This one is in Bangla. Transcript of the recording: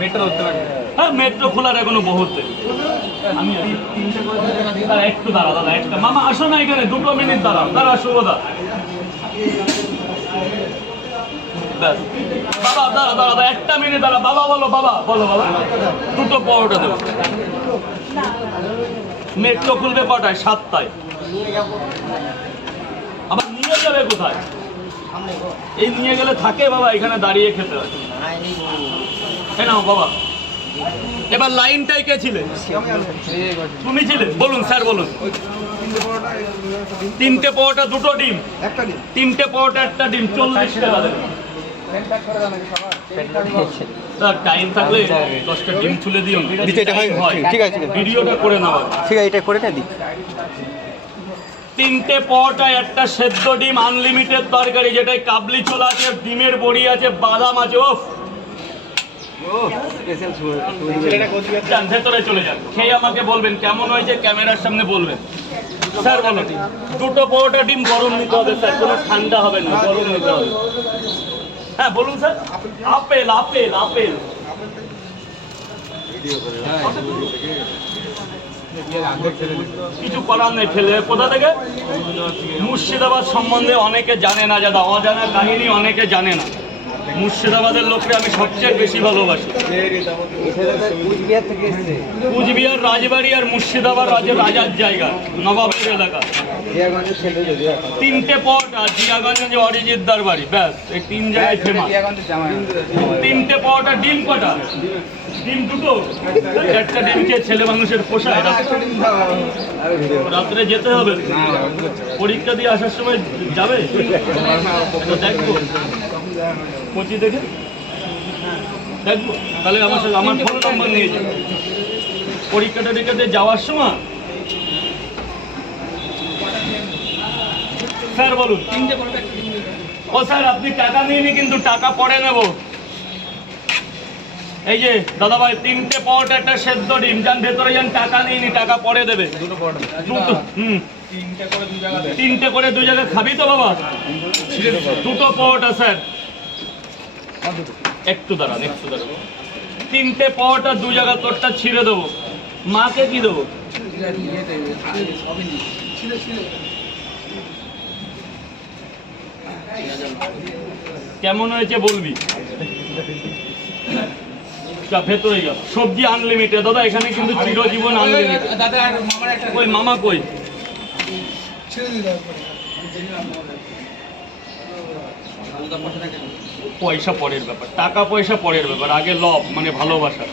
মেট্রো হ্যাঁ মেট্রো খোলার এখনও বহুত আমি। দাঁড়া, একটু দাঁড়া দাদা একটা মামা আসো না এখানে দুটো মিনিট দাঁড়াও। দাঁড়া শুভদা। বাবা দাঁড়া দাঁড়া দাঁড়া, একটা মিনিট দাঁড়া বাবা বলো বাবা বলো বাবা। দুটো পরোটা দেবো। মেট্রো খুলবে কটায়? সাতটায়। আবার নিয়ে যাবে কোথায়? এই নিয়ে গেলে থাকে বাবা এখানে দাঁড়িয়ে খেতে হয়। হ্যাঁ নাও বাবা। এবার লাইনটাই কে ছিলেন তুমি ছিলে? বলুন স্যার বলুন। তিনটে পরোটা দুটো ডিম। একটা দিন তিনটে পরোটা একটা ডিম। চল্লিশ টাকা দেবেন স্যার টাইম থাকলে দশটা ডিম তুলে দিও। ঠিক আছে, ভিডিওটা করে নেওয়া ঠিক আছে এটা করে না দিক। তিনটে পরোটা একটা সেদ্ধ ডিম আনলিমিটেড তরকারি যেটাই কাবলি ছোলা আছে ডিমের বড়ি আছে বাদাম আছে ওফ। চলে যান। খেয়ে আমাকে বলবেন? কেমন হয়েছে ক্যামেরার সামনে বলবেন? দুটো ডিম গরম নিতে হবে, স্যার। ঠান্ডা হবে না, গরম নিতে হবে। হ্যাঁ বলুন, স্যার। কিছু করার নেই, ফেলে। কোথা থেকে? মুর্শিদাবাদ সম্বন্ধে অনেকে জানে না দাদা অজানা কাহিনী অনেকে জানে না। মুর্শিদাবাদের লোককে আমি সবচেয়ে বেশি ভালোবাসি। কুচবিহার রাজবাড়ি আর মুর্শিদাবাদ রাজের রাজার জায়গা, নবাবের এলাকা। তিনটে পট আর জিয়াগঞ্জে যে বাড়ি, ব্যাস, এই তিন জায়গায় ফেমাস। তিনটে পট আর ডিম কটা? ডিম দুটো? একটা ডিম খেয়ে ছেলে মানুষের পোষায় রাত্রে- যেতে হবে। পরীক্ষা দিয়ে আসার সময় যাবে? দেখব। কোচি দেখে? দেখব। তাহলে আমার সাথে আমার ফোন নম্বর নিয়ে যাবে। পরীক্ষাটা রেখে যাওয়ার সময় স্যার বলুন। তিনটে ও স্যার আপনি টাকা নিয়ে কিন্তু টাকা পরে নেব। এই যে দাদা ভাই তিনটে পট একটা সেদ্ধ ডিম। যান ভেতরে যান টাকা নিয়ে টাকা পরে দেবে। দুটো হুম। তিনটে করে দু জায়গা তিনটে করে দু জায়গায় খাবি তো বাবা? দুটো পরোটা স্যার। একটু দাঁড়ান একটু দাঁড়ান তিনটে পরোটা দু জায়গা তোরটা ছিঁড়ে দেবো। মাকে কি দেবো? কেমন হয়েছে বলবি? ভেতরে যা। সবজি আনলিমিটেড দাদা, এখানে কিন্তু চিরজীবন আনলিমিটেড কই, মামা কই? পয়সা পরের ব্যাপার টাকা পয়সা পরের ব্যাপার আগে লভ মানে ভালোবাসা।